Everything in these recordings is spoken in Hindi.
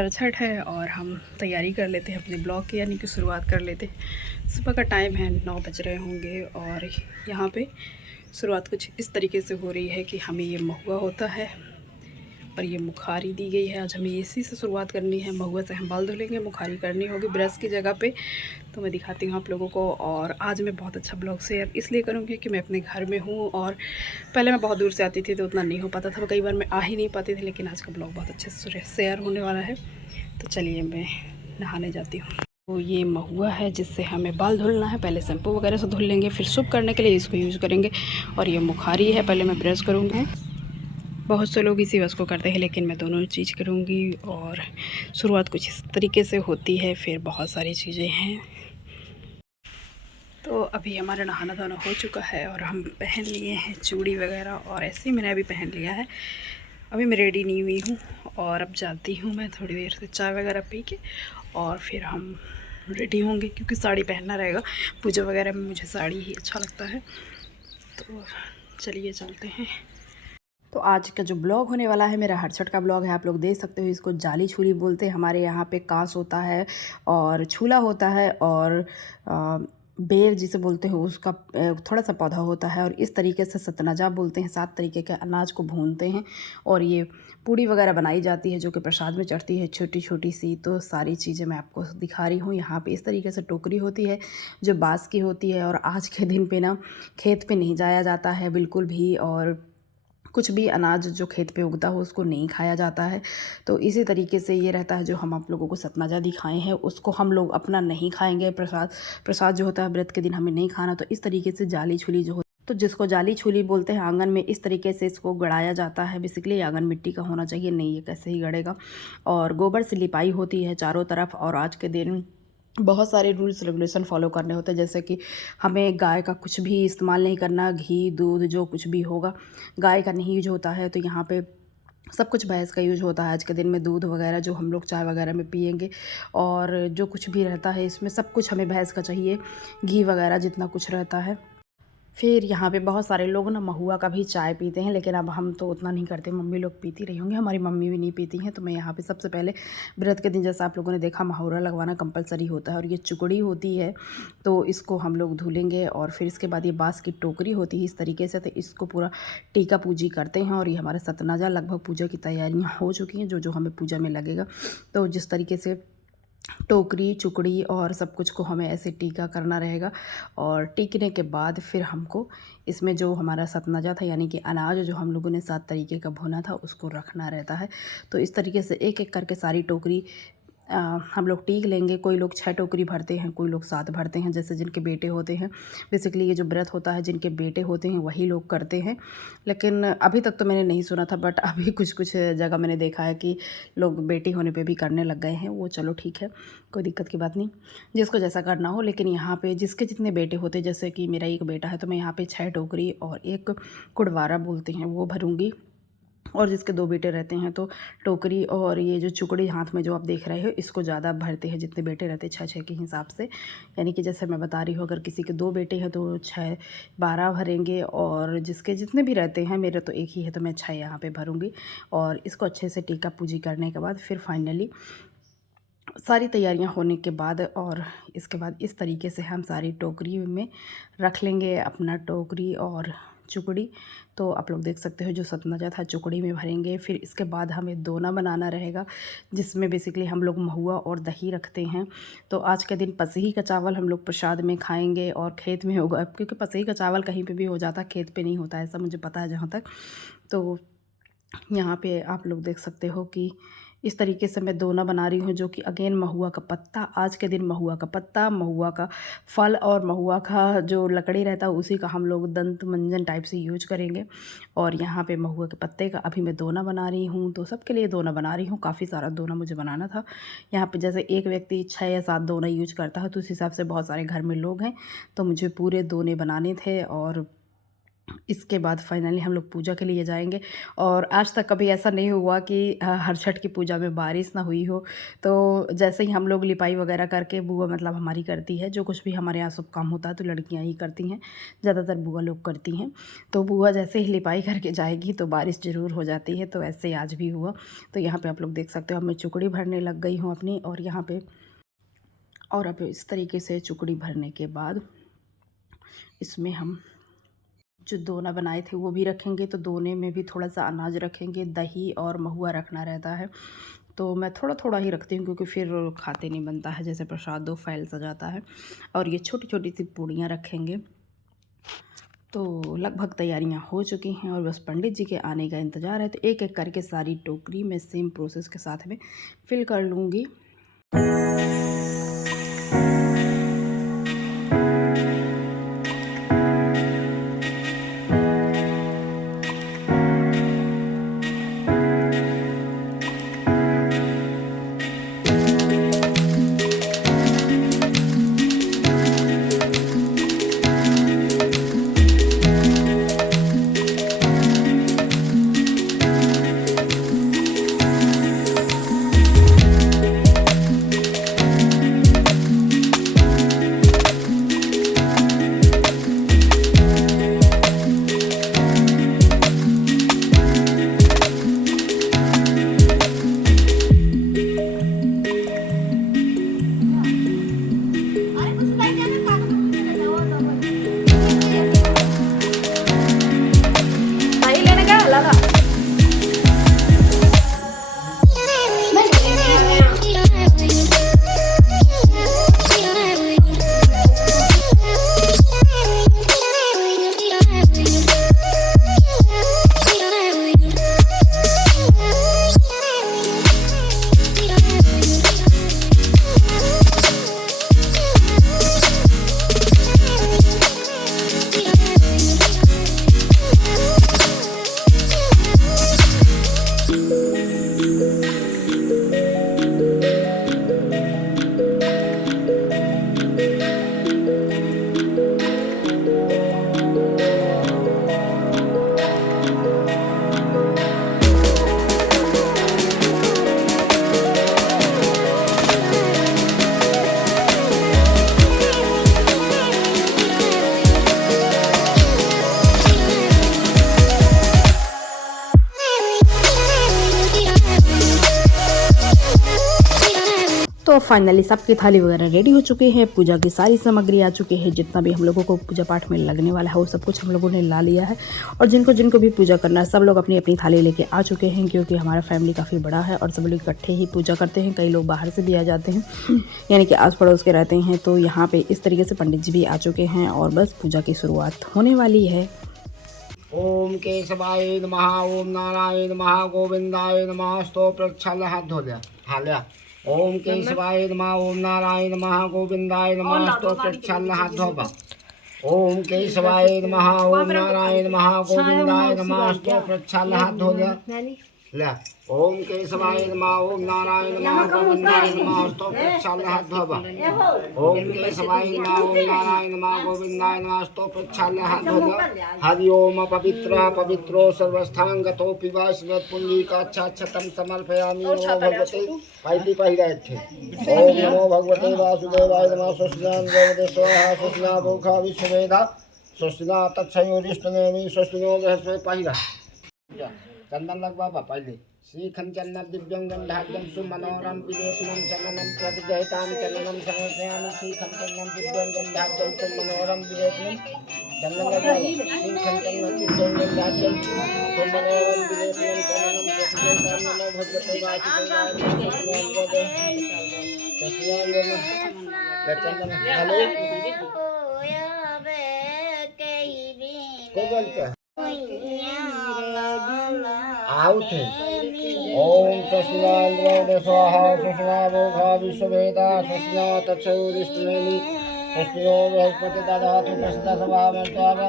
हरछट है और हम तैयारी कर लेते हैं अपने ब्लॉग की, यानी कि शुरुआत कर लेते हैं। सुबह का टाइम है, 9 बज रहे होंगे और यहाँ पे शुरुआत कुछ इस तरीके से हो रही है कि हमें ये महुआ होता है और ये मुखारी दी गई है। आज हमें इसी से शुरुआत करनी है। महुआ से हम बाल धुलेंगे, मुखारी करनी होगी ब्रश की जगह पे। तो मैं दिखाती हूँ आप लोगों को। और आज मैं बहुत अच्छा ब्लॉग शेयर इसलिए करूँगी कि मैं अपने घर में हूँ और पहले मैं बहुत दूर से आती थी तो उतना नहीं हो पाता था, कई बार मैं आ ही नहीं पाती थी। लेकिन आज का ब्लॉग बहुत अच्छे से शेयर होने वाला है। तो चलिए मैं नहाने जाती हूँ। तो ये महुआ है जिससे हमें बाल धुलना है। पहले शैम्पू वगैरह से धुल लेंगे, फिर सूप करने के लिए इसको यूज़ करेंगे। और ये मुखारी है, पहले मैं ब्रश करूँगी। बहुत से लोग इसी बस को करते हैं, लेकिन मैं दोनों चीज़ करूँगी। और शुरुआत कुछ इस तरीके से होती है, फिर बहुत सारी चीज़ें हैं। तो अभी हमारा नहाना धोना हो चुका है और हम पहन लिए हैं चूड़ी वगैरह, और ऐसे ही मैंने अभी पहन लिया है। अभी मैं रेडी नहीं हुई हूँ और अब जाती हूँ मैं थोड़ी देर से चाय वगैरह पी के, और फिर हम रेडी होंगे क्योंकि साड़ी पहनना रहेगा। पूजा वगैरह में मुझे साड़ी ही अच्छा लगता है। तो चलिए चलते हैं। तो आज का जो ब्लॉग होने वाला है मेरा हरछट का ब्लॉग है। आप लोग देख सकते हो, इसको जाली छुरी बोलते हैं। हमारे यहाँ पे कांस होता है और छूला होता है और बेर जिसे बोलते हो उसका थोड़ा सा पौधा होता है, और इस तरीके से सतनजा बोलते हैं। 7 तरीके के अनाज को भूनते हैं और ये पूड़ी वगैरह बनाई जाती है जो कि प्रसाद में चढ़ती है, छोटी छोटी सी। तो सारी चीज़ें मैं आपको दिखा रही हूँ। यहाँ पे इस तरीके से टोकरी होती है जो बाँस की होती है। और आज के दिन पे ना खेत पे नहीं जाया जाता है बिल्कुल भी, और कुछ भी अनाज जो खेत पे उगता हो उसको नहीं खाया जाता है। तो इसी तरीके से ये रहता है। जो हम आप लोगों को सतनाजा दिखाए हैं उसको हम लोग अपना नहीं खाएंगे। प्रसाद जो होता है व्रत के दिन हमें नहीं खाना। तो इस तरीके से जाली छुली जो तो जिसको जाली छुली बोलते हैं, आंगन में इस तरीके से इसको गड़ाया जाता है। बेसिकली आंगन मिट्टी का होना चाहिए, नहीं ये कैसे ही गड़ेगा। और गोबर से लिपाई होती है चारों तरफ। और आज के दिन बहुत सारे रूल्स रेगुलेशन फॉलो करने होते हैं, जैसे कि हमें गाय का कुछ भी इस्तेमाल नहीं करना। घी दूध जो कुछ भी होगा गाय का नहीं यूज होता है। तो यहाँ पे सब कुछ भैंस का यूज होता है आज के दिन में। दूध वगैरह जो हम लोग चाय वगैरह में पियेंगे, और जो कुछ भी रहता है इसमें सब कुछ हमें भैंस का चाहिए। घी वगैरह जितना कुछ रहता है। फिर यहाँ पे बहुत सारे लोग ना महुआ का भी चाय पीते हैं, लेकिन अब हम तो उतना नहीं करते। मम्मी लोग पीती रही होंगी, हमारी मम्मी भी नहीं पीती हैं। तो मैं यहाँ पे सबसे पहले व्रत के दिन जैसा आप लोगों ने देखा महुआ लगवाना कंपलसरी होता है। और ये चुकड़ी होती है तो इसको हम लोग धुलेंगे। और फिर इसके बाद ये बाँस की टोकरी होती है इस तरीके से, तो इसको पूरा टीका पूजी करते हैं। और ये हमारा सतनाजा लगभग पूजा की तैयारियाँ हो चुकी हैं, जो जो हमें पूजा में लगेगा। तो जिस तरीके से टोकरी चुकड़ी और सब कुछ को हमें ऐसे टीका करना रहेगा। और टीकने के बाद फिर हमको इसमें जो हमारा सतनजा था, यानी कि अनाज जो हम लोगों ने 7 तरीके का भुना था, उसको रखना रहता है। तो इस तरीके से एक एक करके सारी टोकरी हम लोग टीक लेंगे। कोई लोग 6 टोकरी भरते हैं, कोई लोग 7 भरते हैं, जैसे जिनके बेटे होते हैं। बेसिकली ये जो व्रत होता है जिनके बेटे होते हैं वही लोग करते हैं। लेकिन अभी तक तो मैंने नहीं सुना था, बट अभी कुछ कुछ जगह मैंने देखा है कि लोग बेटी होने पे भी करने लग गए हैं। वो चलो ठीक है, कोई दिक्कत की बात नहीं, जिसको जैसा करना हो। लेकिन यहाँ पे जिसके जितने बेटे होते हैं, जैसे कि मेरा एक बेटा है, तो मैं यहाँ पे 6 टोकरी और एक कुड़वारा बोलते हैं वो भरूँगी। और जिसके 2 बेटे रहते हैं तो टोकरी और ये जो चुकड़ी हाथ में जो आप देख रहे हो इसको ज़्यादा भरते हैं। जितने बेटे रहते हैं 6-6 के हिसाब से, यानी कि जैसे मैं बता रही हूँ, अगर किसी के 2 बेटे हैं तो 6 12 भरेंगे। और जिसके जितने भी रहते हैं, मेरे तो एक ही है तो मैं 6 यहाँ पे भरूँगी। और इसको अच्छे से टीका पूजी करने के बाद फिर फाइनली सारी तैयारियां होने के बाद, और इसके बाद इस तरीके से हम सारी टोकरी में रख लेंगे अपना टोकरी और चुकड़ी। तो आप लोग देख सकते हो जो सतनजा था चुकड़ी में भरेंगे। फिर इसके बाद हमें दोना बनाना रहेगा, जिसमें बेसिकली हम लोग महुआ और दही रखते हैं। तो आज के दिन पसही का चावल हम लोग प्रसाद में खाएंगे और खेत में होगा, क्योंकि पसही का चावल कहीं पे भी हो जाता है, खेत पे नहीं होता है, ऐसा मुझे पता है जहाँ तक। तो यहाँ पे आप लोग देख सकते हो कि इस तरीके से मैं दोना बना रही हूँ, जो कि अगेन महुआ का पत्ता। आज के दिन महुआ का पत्ता, महुआ का फल और महुआ का जो लकड़ी रहता है उसी का हम लोग दंत मंजन टाइप से यूज करेंगे। और यहाँ पे महुआ के पत्ते का अभी मैं दोना बना रही हूँ। तो सबके लिए दोना बना रही हूँ, काफ़ी सारा दोना मुझे बनाना था। यहाँ पे जैसे एक व्यक्ति 6 या 7 दोना यूज करता है, तो उस हिसाब से बहुत सारे घर में लोग हैं तो मुझे पूरे दोने बनाने थे। और इसके बाद फाइनली हम लोग पूजा के लिए जाएंगे। और आज तक कभी ऐसा नहीं हुआ कि हर छठ की पूजा में बारिश ना हुई हो। तो जैसे ही हम लोग लिपाई वगैरह करके, बुआ मतलब हमारी करती है, जो कुछ भी हमारे यहाँ शुभ काम होता है तो लड़कियाँ ही करती हैं, ज़्यादातर बुआ लोग करती हैं। तो बुआ जैसे ही लिपाई करके जाएगी तो बारिश ज़रूर हो जाती है। तो ऐसे आज भी हुआ। तो यहाँ पर आप लोग देख सकते हो, अब मैं चुकड़ी भरने लग गई हूँ अपनी। और यहाँ पर अब इस तरीके से चुकड़ी भरने के बाद इसमें हम जो दोना बनाए थे वो भी रखेंगे। तो दोने में भी थोड़ा सा अनाज रखेंगे, दही और महुआ रखना रहता है। तो मैं थोड़ा थोड़ा ही रखती हूँ क्योंकि फिर खाते नहीं बनता है, जैसे प्रसाद दो फैल सा जाता है। और ये छोटी छोटी सी पूड़ियाँ रखेंगे। तो लगभग तैयारियाँ हो चुकी हैं और बस पंडित जी के आने का इंतज़ार है। तो एक एक करके सारी टोकरी में सेम प्रोसेस के साथ में फिल कर लूँगी। तो फाइनली सबकी थाली वगैरह रेडी हो चुके हैं, पूजा की सारी सामग्री आ चुकी है, जितना भी हम लोगों को पूजा पाठ में लगने वाला है वो सब कुछ हम लोगों ने ला लिया है। और जिनको जिनको भी पूजा करना है सब लोग अपनी अपनी थाली लेके आ चुके हैं, क्योंकि हमारा फैमिली काफ़ी बड़ा है और सब लोग इकट्ठे ही पूजा करते हैं। कई लोग बाहर से भी आ जाते हैं, यानी कि आस पड़ोस के रहते हैं। तो यहाँ पर इस तरीके से पंडित जी भी आ चुके हैं और बस पूजा की शुरुआत होने वाली है। ओम केशवाय नमः, ओम नारायण नमः, गोविंदाय नमः। स्तो प्रक्षाल हाथ धो लिया, हाँ लिया। ओम केशवाय नमः, ओम नारायण नमः, गोविंदाय नमः। स्तो प्रक्षाल हाथ धोबा। ओम केशवाय नमः, ओम नारायण नमः, गोविंदाय नमः। स्तो प्रक्षाल हाथ धो लिया, ला। ओम केशवाय नमः, ओम नारायण नमः, गोविंदाय नमः। स्तो प्रक्षाल हाथ धोबा। ओम केशवाय नमः, ओम नारायण नमः, गोविंदाय नमः। स्तो प्रक्षाल हाथ धोबा। हरि ओम पवित्र पवित्रो सर्वस्थांगतो पिबा स्मृतपुंडीकाक्षाक्षतम समर्पयामि। नमो भगवते पाइती पाई रहे थे। ओम नमो भगवते वासुदेवाय नमः। सुस्नान देवते स्वाहा, सुस्ना भूखा विश्ववेदा, सुस्ना तत्सयोरिष्टनेमि, सुस्नो बृहस्पति पाहिरा। चंदन लग बाबा पहले श्रीखंड चंदन दिव्यं गंधाद्यं सुमनोरम विदेशनं चंदनं प्रतिजहितां चंदनं समर्पयामि। श्रीखंड चंदन दिव्यं गंधाद्यं सुमनोरम विदेशनं चंदनं श्रीखंड चंदन दिव्यं गंधाद्यं सुमनोरम विदेशनं चंदनं प्रतिजहितां। नमो भगवते वासुदेवाय चंदन हेलो को बोलते हैं आउट है। ओम स्वस्तिनान्द्रो स्वाहा, सुषमा भोगा विश्ववेदा, सुषमा तत्सयोरिष्टनेमि, स्वस्तिनो बृहस्पति ददातु प्रसदा सभामर्त्याः।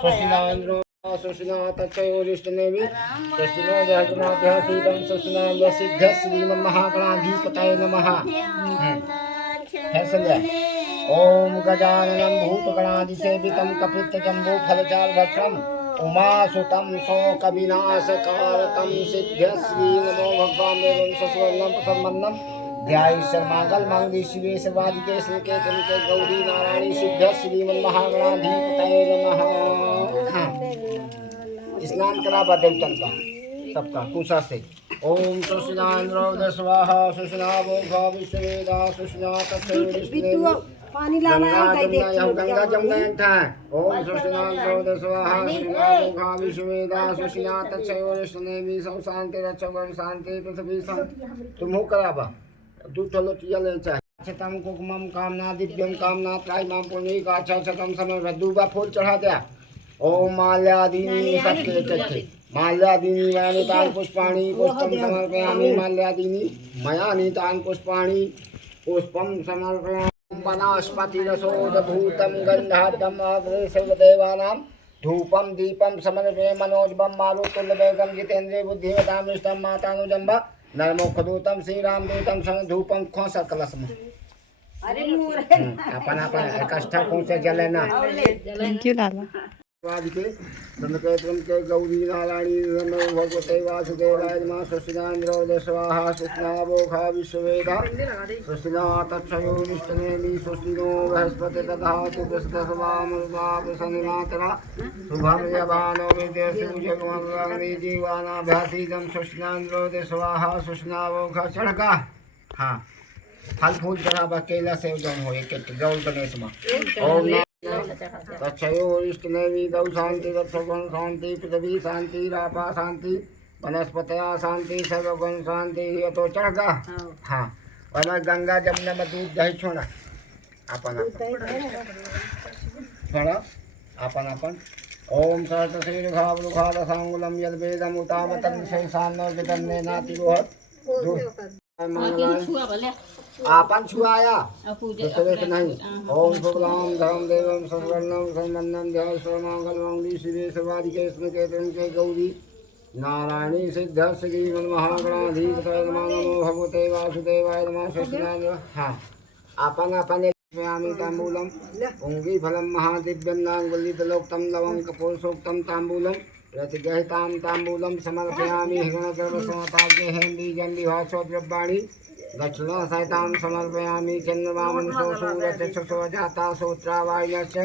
स्वस्तिनान्द्रो सुषमा तत्सयोरिष्टनेमि, स्वस्तिनो बृहस्पतिर्दं स्वस्तिनान्द्र सिद्ध श्रीमन्महागणाधिपतये नमः। ओम गजाननं भूतगणाधिसेवितं कपित्थजम्बूफलचारुभक्षं उमासुतं शोकविनाशकारकं सिद्ध्यश्री नमो भगवान् देवं सस्वर्णं प्रसन्नं ध्याय सर्मागल मांगली शिवे सर्वाधिके श्रीके तनिके गौरी नारायणी सिद्ध श्रीमन्महागणाधिपतये नमः। स्नान करा देवतन का सबका कुशा से। ओम सुष्णान्द्र स्वाहा सुष्णा भोगा विश्ववेदा सुष्णा तत्सविष्णु पानी लाना है गंगा जमुना है। ओम सुष्णान्द्र स्वाहा सुष्णा भोगा विश्ववेदा सुष्णा तत्सविष्णु सब शांति रक्षक शांति पृथ्वी शांति। तुम हो कराबा दूध चलो चिया ले चाहे छतम कुकुमम कामना दिव्यम कामना त्राय माम पुण्य का छतम समय दूबा फूल चढ़ा दिया। ओम माल्यादीनी सबके इकट्ठे माल्यादीनी मया नीतान पुष्पाणि पुष्पम समर्पयामि माल्यादीनी मया नीतान पुष्पाणि पुष्पम समर्पयामि वनस्पति रसोदभूतं गन्धाढ्यं अग्रे सर्वदेवानां धूपम दीपम समर्पये मनोजबम मारुतुल्यवेगं जितेन्द्रिय बुद्धिमतां निष्ठं मातानुजम्बा नरमुखदूतम श्री रामदूतम सम धूपम खोसा कलश में अपन अपन इकट्ठा खोसे जले ना। थैंक यू लाला। के के गौरी नारायणी नमो भगवते वासुदेवाय नमः। सुष्णान्द्र स्वाहा सुष्णा भोगा विश्ववेदा सुष्णा तत्सयो विष्णुनेमि सुष्णो बृहस्पति दधातु प्रसन्नातरा शुभम यवानो विदेशुजगमंगली जीवानाभ्यासीदं सुष्णान्द्र स्वाहा सुष्णा भोगा चढ़का। हाँ फल फूल चढ़ावा केला सेव जौन हो एक गौर गणेश में। ओम तत्सयो इष्टनेमि गौ शांति रक्षगुण शांति पृथ्वी शांति रापा शांति वनस्पतया शांति सर्वगुण शांति। ये तो चढ़गा। हाँ वरना गंगा जमुना में दूध दही छोड़ा अपन छोड़ा अपन अपन। ओम सहस्रशीर्घावृघादसांगुलं यद्वेदम् उतामतन्शेषान्नो विदन्ने नातिरोहत् आपन छुआया दूसरे के नहीं। ओम शुक्लां धर्म देवं सस्वर्णं संबन्धं ध्याय सर्वमंगल मंगली शिवे सर्वाधिके स्मृते तनिके गौरी नारायणी सिद्ध श्रीमन्महागणाधिपतये नमः। नमो भगवते वासुदेवाय नमः। सुष्णान्द्र। हाँ आपन अपन यामी तांबूलम उंगी फलम महादिव्यं नांगुलितलोक्तं लवं कपूरसोक्तं तांबूलम प्रतिगहितां तांबूलम समर्पयामि हिरणगर्भसमताग्ने हेन्दीजन्दी भासोद्रव्याणि दक्षिणा सहितां समर्पयामि। चन्द्रमामनुषो सूर्यचक्षुषो जाता श्रोत्रावायश्च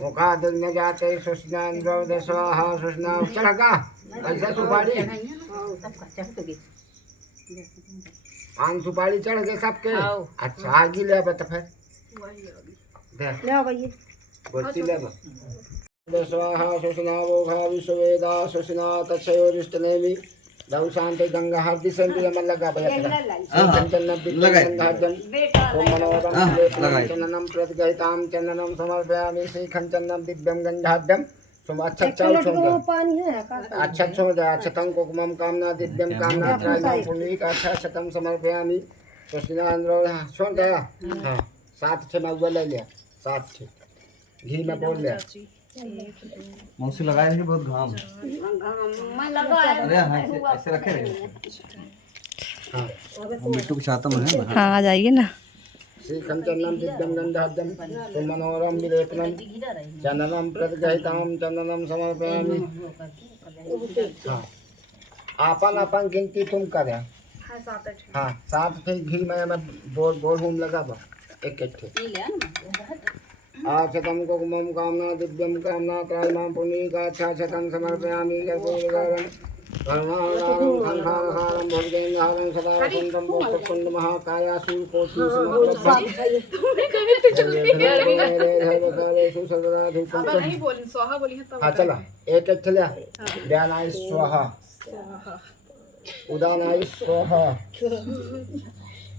मुखादुर्न जाते सुष्णान्द्र स्वाहा सुष्णा चढ़का। ऐसा सुपारी पान सुपारी चढ़ गए सबके। अच्छा आगे ले बता फिर गोची ले स्वाहा सुष्णा भोगा विश्ववेदा सुष्णा तत्सयोरिष्टनेमि गौ शांति गंगा हरदी संति मन लगा भैया चंदनम प्रतिगहितां चंदनम समर्पयामि श्रीखं चंदनम दिव्यं गंधाढ्यं अच्छा छोड़ दे। अच्छतम कुकुमम कामना दिव्यम कामना त्रायमां पुण्यिक अच्छा शतम समर्पयामि। सुष्णान्द्र छोड़ दे। हाँ 7 ठे मगुआ ले लिया 7 ठे घी में बोल लिया। मौसी लगाए थे बहुत घाम। अरे हाँ ऐसे रखे रहे। हाँ मिट्टू के छाता में है। हाँ आ जाइए ना। श्रीखं चंदनम दिव्यं गंधाढ्यं सुमनोरम विलेपनम चंदनम प्रतिगहितां चंदनम समर्पयामि। हाँ आपन अपन गिनती तुम करे। हाँ 7 ठे घी में बोल हूँ लगा बा एक ठे। आक्षतम कुकुमम कामना दिव्यम कामना त्रायमां पुण्यिक अच्छा शतम समर्पयामि। कर्पूरगौरं करुणावतारं संसारसारं भुजगेन्द्रहारं सदा वसन्तं मोक्षकुण्ड महाकायासूरकोटि सर्वकार्येषु सर्वदा धूपं। हाँ चला एक चला ध्यानाय स्वाहा उदानाय स्वाहा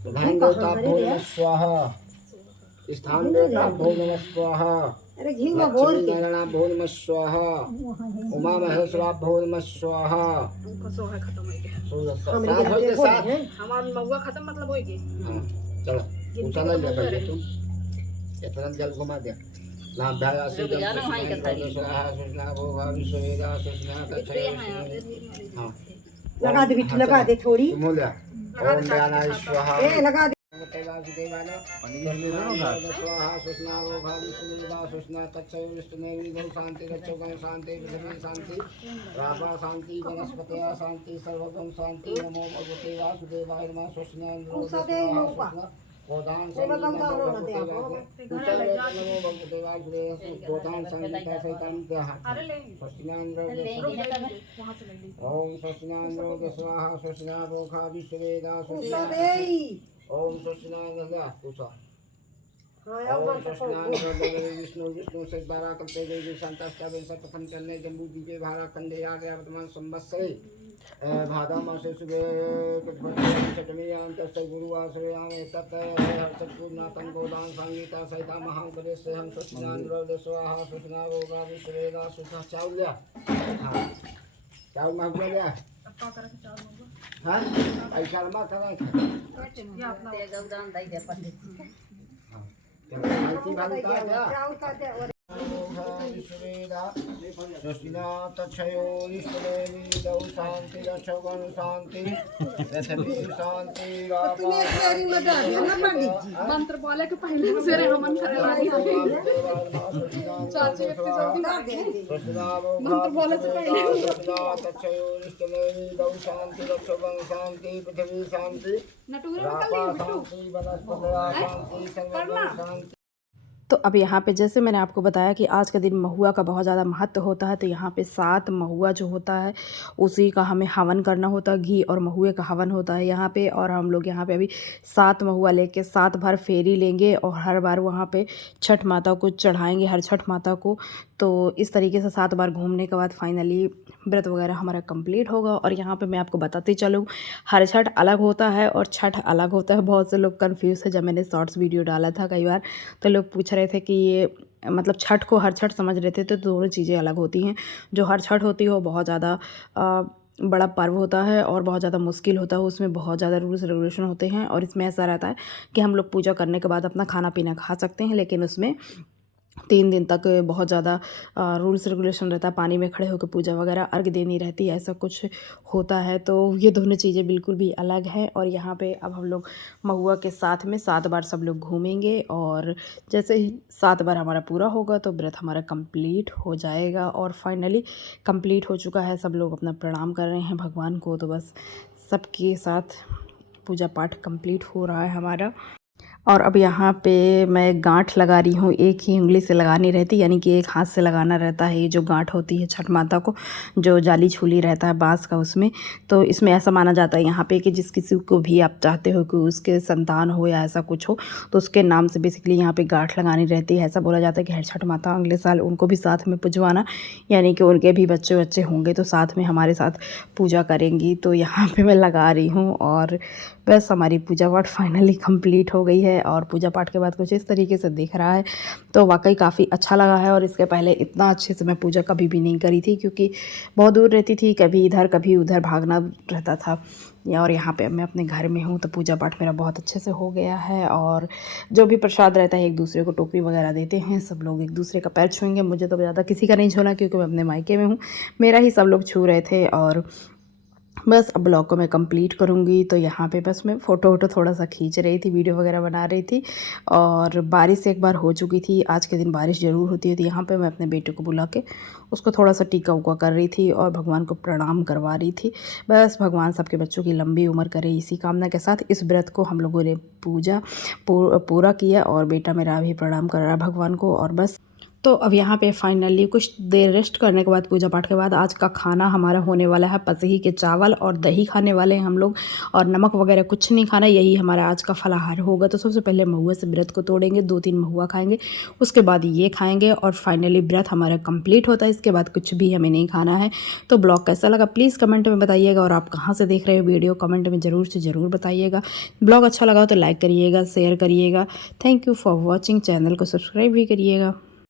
धान देवता भो नमः स्वाहा स्थान देवता भो नमः स्वाहा नारायण भो नमः स्वाहा उमा महेश्वरा भो नमः स्वाहा। चलो ऊंचा ले लिया तुम इतना जल घुमा दिया नाम भया लगा दे बिट्टू लगा दे थोड़ी ओम ज्ञानाय स्वाहा लगा दे। वासुदेवाय स्वाहा सुष्णा रोगा विष्णुवेदा सुष्णा तत्सव विष्णुदेवी शांति रक्षोगण शांति पृथ्वी शांति राजा शांति वनस्पतया शांति सर्वगम शांति नमो भगवते वासुदेवाय नमः सुष्णा गोदान नमो भगवते वासुदेवाय गोदान संगीता सहितं ओम स्वस्तिनांद्रो स्वाहा स्वस्तिना रोगा विष्णुवेदा सुष्णा ओम स्वस्तिनांद्र पूछो विष्णु विष्णु से 12 करते देवी शांताष्टावे प्रथम चलने जम्बू दीपे भारा खंडे आर्या वर्तमान संवत्सरे भादा मासे सुबह चटमी अंतस्य गुरुवासरयाम तत् हर्षपूर्णातम गोदान संगीता सहिता महाबले से हम स्वस्तिनांद्र स्वाहा स्वस्तिना रोगा विश्वेदा सुधा चावल्या चावल माफ लिया हाँ ऐसा रमा करा माहिती भागता क्या स्वस्तिना तच्छयो विष्णुदेवी दौ शांति रक्षोगण शांति पृथ्वी शांति मंत्र बोले के पहले से रे हमन फरवानी चाची व्यक्ति जल्दी मंत्र बोले से पहले तच्छयो विष्णुदेवी दौ शांति रक्षोगण शांति पृथ्वी शांति शांति वनस्पतया शांति सर्वगम शांति। तो अब यहाँ पे जैसे मैंने आपको बताया कि आज का दिन महुआ का बहुत ज़्यादा महत्व होता है, तो यहाँ पे 7 महुआ जो होता है उसी का हमें हवन करना होता है। घी और महुए का हवन होता है यहाँ पे, और हम लोग यहाँ पे अभी 7 महुआ लेके 7 बार फेरी लेंगे और हर बार वहाँ पे छठ माता को चढ़ाएंगे, हर छठ माता को। तो इस तरीके से 7 बार घूमने के बाद फाइनली व्रत वगैरह हमारा कंप्लीट होगा। और यहाँ पे मैं आपको बताती चलूँ, हर छठ अलग होता है और छठ अलग होता है। बहुत से लोग कंफ्यूज है, जब मैंने शॉर्ट्स वीडियो डाला था कई बार तो लोग पूछ रहे थे कि ये मतलब छठ को हर छठ समझ रहे थे, तो दोनों चीज़ें अलग होती हैं। जो हर छठ होती है वो बहुत ज़्यादा बड़ा पर्व होता है और बहुत ज़्यादा मुश्किल होता है, उसमें बहुत ज़्यादा रूल्स रेगुलेशन होते हैं। और इसमें ऐसा रहता है कि हम लोग पूजा करने के बाद अपना खाना पीना खा सकते हैं, लेकिन उसमें 3 दिन तक बहुत ज़्यादा रूल्स रेगुलेशन रहता है। पानी में खड़े होकर पूजा वगैरह अर्घ देनी रहती है, ऐसा कुछ होता है। तो ये दोनों चीज़ें बिल्कुल भी अलग हैं। और यहाँ पे अब हम लोग महुआ के साथ में 7 बार सब लोग घूमेंगे, और जैसे ही 7 बार हमारा पूरा होगा तो व्रत हमारा कंप्लीट हो जाएगा। और फाइनली कंप्लीट हो चुका है, सब लोग अपना प्रणाम कर रहे हैं भगवान को। तो बस सबके साथ पूजा पाठ कंप्लीट हो रहा है हमारा। और अब यहाँ पे मैं गांठ लगा रही हूँ, एक ही उंगली से लगानी रहती, यानी कि एक हाथ से लगाना रहता है। ये जो गांठ होती है छठ माता को, जो जाली छूली रहता है बांस का, उसमें तो इसमें ऐसा माना जाता है यहाँ पे कि जिस किसी को भी आप चाहते हो कि उसके संतान हो या ऐसा कुछ हो, तो उसके नाम से बेसिकली यहाँ पे गांठ लगानी रहती है। ऐसा बोला जाता है कि हर छठ माता अगले साल उनको भी साथ में पुजवाना, यानी कि उनके भी बच्चे होंगे तो साथ में हमारे साथ पूजा करेंगी। तो यहाँ पर मैं लगा रही हूँ, और बस हमारी पूजा पाठ फाइनली कंप्लीट हो गई है। और पूजा पाठ के बाद कुछ इस तरीके से दिख रहा है, तो वाकई काफ़ी अच्छा लगा है। और इसके पहले इतना अच्छे से मैं पूजा कभी भी नहीं करी थी, क्योंकि बहुत दूर रहती थी, कभी इधर कभी उधर भागना रहता था। और यहाँ पे मैं अपने घर में हूँ, तो पूजा पाठ मेरा बहुत अच्छे से हो गया है। और जो भी प्रसाद रहता है एक दूसरे को टोकरी वगैरह देते हैं, सब लोग एक दूसरे का पैर छूएंगे। मुझे तो ज़्यादा किसी का नहीं छूना, क्योंकि मैं अपने मायके में हूँ, मेरा ही सब लोग छू रहे थे। और बस अब ब्लॉग को मैं कंप्लीट करूँगी। तो यहाँ पे बस मैं फ़ोटो थोड़ा सा खींच रही थी, वीडियो वगैरह बना रही थी। और बारिश एक बार हो चुकी थी, आज के दिन बारिश ज़रूर होती है। तो यहाँ पे मैं अपने बेटे को बुला के उसको थोड़ा सा टीका उका कर रही थी और भगवान को प्रणाम करवा रही थी। बस भगवान सबके बच्चों की लंबी उम्र करे, इसी कामना के साथ इस व्रत को हम लोगों ने पूरा किया। और बेटा मेरा भी प्रणाम कर रहा है भगवान को। और बस तो अब यहाँ पे फाइनली कुछ देर रेस्ट करने के बाद, पूजा पाठ के बाद, आज का खाना हमारा होने वाला है पसही के चावल और दही खाने वाले हैं हम लोग। और नमक वगैरह कुछ नहीं खाना, यही हमारा आज का फलाहार होगा। तो सबसे पहले महुआ से व्रत को तोड़ेंगे, 2-3 महुआ खाएंगे, उसके बाद ये खाएंगे और फाइनली व्रत हमारा कंप्लीट होता है। इसके बाद कुछ भी हमें नहीं खाना है। तो ब्लॉग कैसा लगा प्लीज़ कमेंट में बताइएगा, और आप कहाँ से देख रहे हो वीडियो कमेंट में ज़रूर से ज़रूर बताइएगा। ब्लॉग अच्छा लगा तो लाइक करिएगा, शेयर करिएगा। Thank you for watching, channel को सब्सक्राइब भी करिएगा।